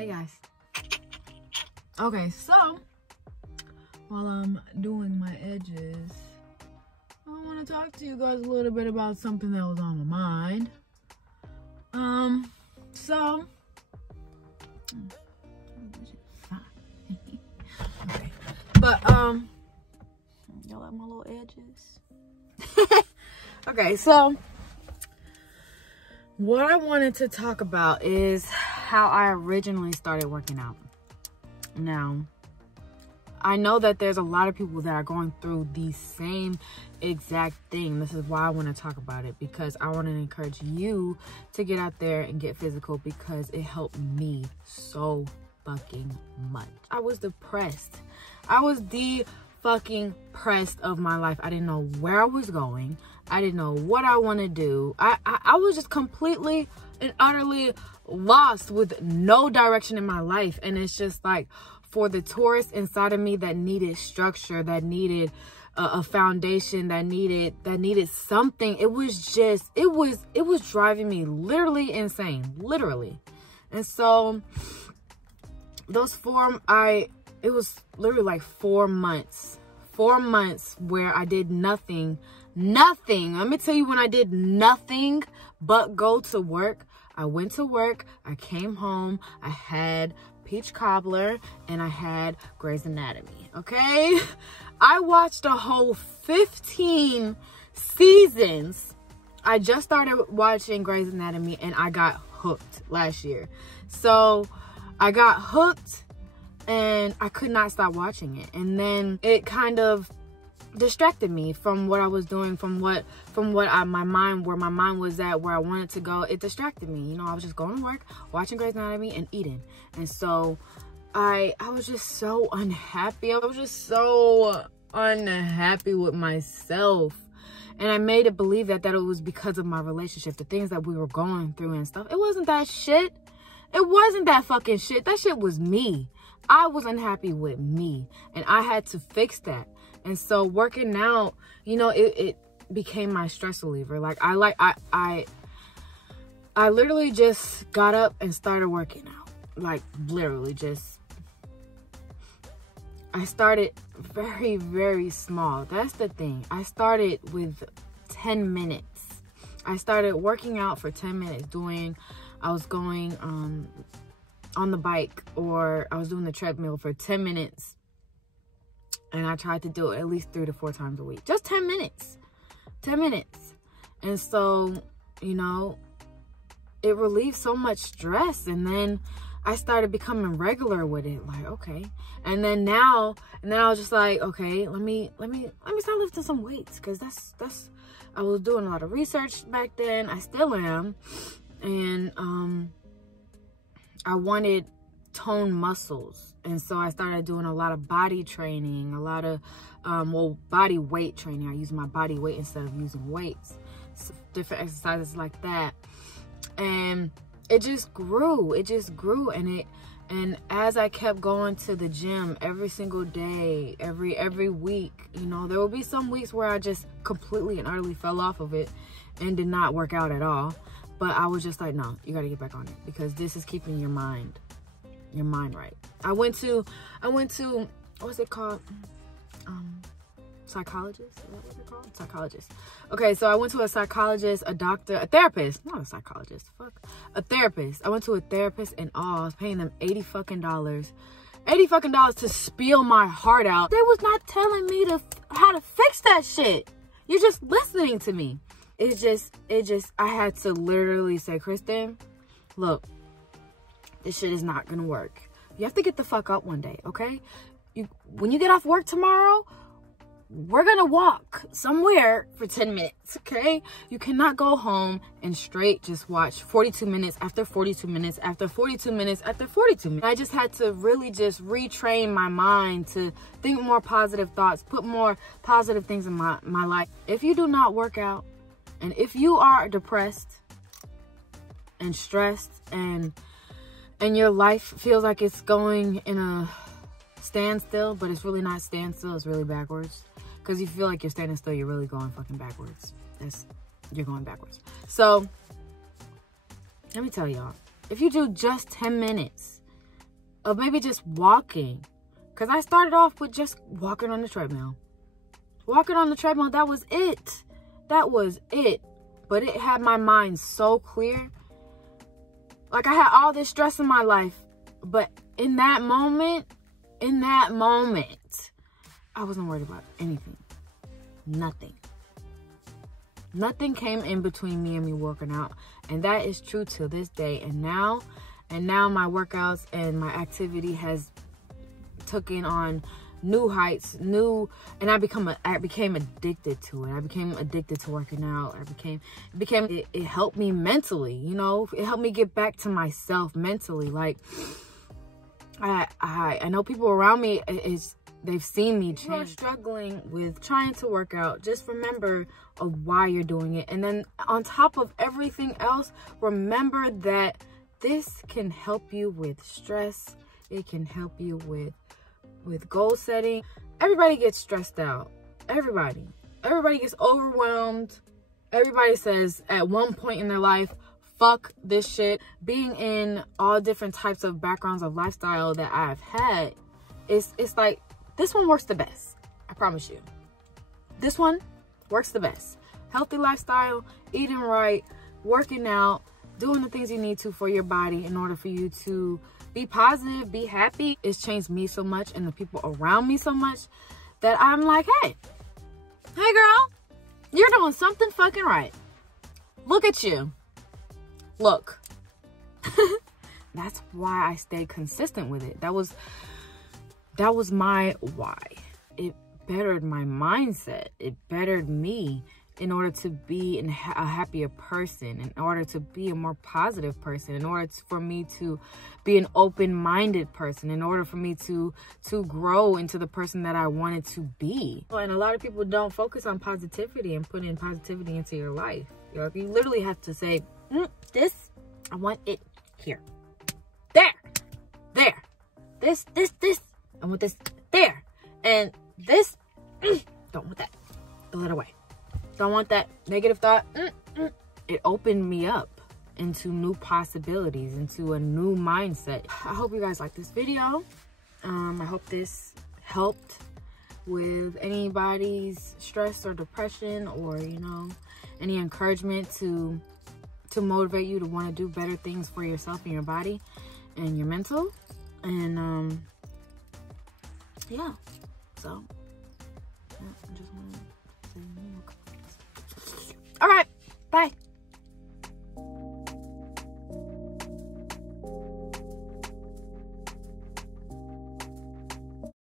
Hey guys. Okay, so while I'm doing my edges, I want to talk to you guys a little bit about something that was on my mind. So okay. But y'all like my little edges? Okay, so what I wanted to talk about is how I originally started working out. Now, I know that there's a lot of people that are going through the same exact thing. This is why I want to talk about it, because I want to encourage you to get out there and get physical, because it helped me so fucking much. I was depressed. I was the fucking pressed of my life. I didn't know where I was going. I didn't know what I want to do. I was just completely and utterly lost with no direction in my life. And it's just like, for the Taurus inside of me that needed structure, that needed a foundation, that needed something, it was driving me literally insane, literally. And so those it was literally like 4 months where I did nothing. Let me tell you, when I did nothing but go to work. I went to work, I came home, I had peach cobbler, and I had Grey's Anatomy, okay? I watched a whole 15 seasons. I just started watching Grey's Anatomy and I got hooked last year. So I got hooked and I could not stop watching it. And then it kind of distracted me from what I was doing, where my mind was at, where I wanted to go. It distracted me. You know, I was just going to work, watching Grey's Anatomy and eating. And so I was just so unhappy. I was just so unhappy with myself. And I made it believe that it was because of my relationship, the things that we were going through and stuff. It wasn't that shit. It wasn't that fucking shit. That shit was me. I was unhappy with me, and I had to fix that. And so working out, you know, it became my stress reliever. Like I literally just got up and started working out. Like literally I started very, very small. That's the thing. I started with 10 minutes. I started working out for 10 minutes. I was going on the bike, or I was doing the treadmill for 10 minutes. And I tried to do it at least 3 to 4 times a week. Just 10 minutes. 10 minutes. And so, you know, it relieved so much stress. And then I started becoming regular with it. Like, okay. And then I was just like, okay, let me start lifting some weights. Because I was doing a lot of research back then. I still am. And I wanted tone muscles, and so I started doing a lot of body training, a lot of body weight training. I use my body weight instead of using weights, so different exercises like that. And it just grew, and as I kept going to the gym every single day, every week, you know, there would be some weeks where I just completely and utterly fell off of it and did not work out at all. But I was just like, no, you got to get back on it, because this is keeping your mind right. I went to what's it called? Psychologist? Is that what they're called? Psychologist. Okay, so I went to a psychologist, a doctor, a therapist. Not a psychologist. Fuck. A therapist. I went to a therapist, and I was paying them $80 fucking to spill my heart out. They was not telling me how to fix that shit. You're just listening to me. I had to literally say, Kristen, look, this shit is not gonna work. You have to get the fuck up one day, okay? When you get off work tomorrow, we're gonna walk somewhere for 10 minutes, okay? You cannot go home and straight just watch 42 minutes after 42 minutes after 42 minutes after 42 minutes. I just had to really just retrain my mind to think more positive thoughts, put more positive things in my life. If you do not work out, and if you are depressed and stressed, and your life feels like it's going in a standstill, but it's really not standstill, it's really backwards. Because you feel like you're standing still, you're really going fucking backwards. You're going backwards. So, let me tell y'all, if you do just 10 minutes, of maybe just walking. Because I started off with just walking on the treadmill. Walking on the treadmill, that was it. That was it. But it had my mind so clear. Like, I had all this stress in my life. But in that moment, I wasn't worried about anything. Nothing. Nothing came in between me and me working out. And that is true to this day. And now my workouts and my activity has taken on new heights, and I became addicted to it. I became addicted to working out. It helped me mentally, you know. It helped me get back to myself mentally. Like, I know people around me, they've seen me change. If you are struggling with trying to work out, just remember of why you're doing it. And then on top of everything else, remember that this can help you with stress. It can help you with goal setting. Everybody gets stressed out. Everybody gets overwhelmed. Everybody says at one point in their life, fuck this shit. Being in all different types of backgrounds of lifestyle that I've had, it's like, this one works the best. I promise you. This one works the best. Healthy lifestyle, eating right, working out, doing the things you need to for your body in order for you to be positive, be happy. It's changed me so much and the people around me so much that I'm like, hey girl, you're doing something fucking right. Look at you. Look. That's why I stayed consistent with it. That was my why. It bettered my mindset. It bettered me in order to be a happier person, in order to be a more positive person, in order for me to be an open-minded person, in order for me to grow into the person that I wanted to be. And a lot of people don't focus on positivity and putting positivity into your life. You know, you literally have to say, this, I want it here. There. This. I want this there. And this, don't want that. Throw it away. Don't want that negative thought. It opened me up into new possibilities, into a new mindset. I hope you guys like this video. I hope this helped with anybody's stress or depression, or, you know, any encouragement to motivate you to want to do better things for yourself and your body and your mental. And yeah, so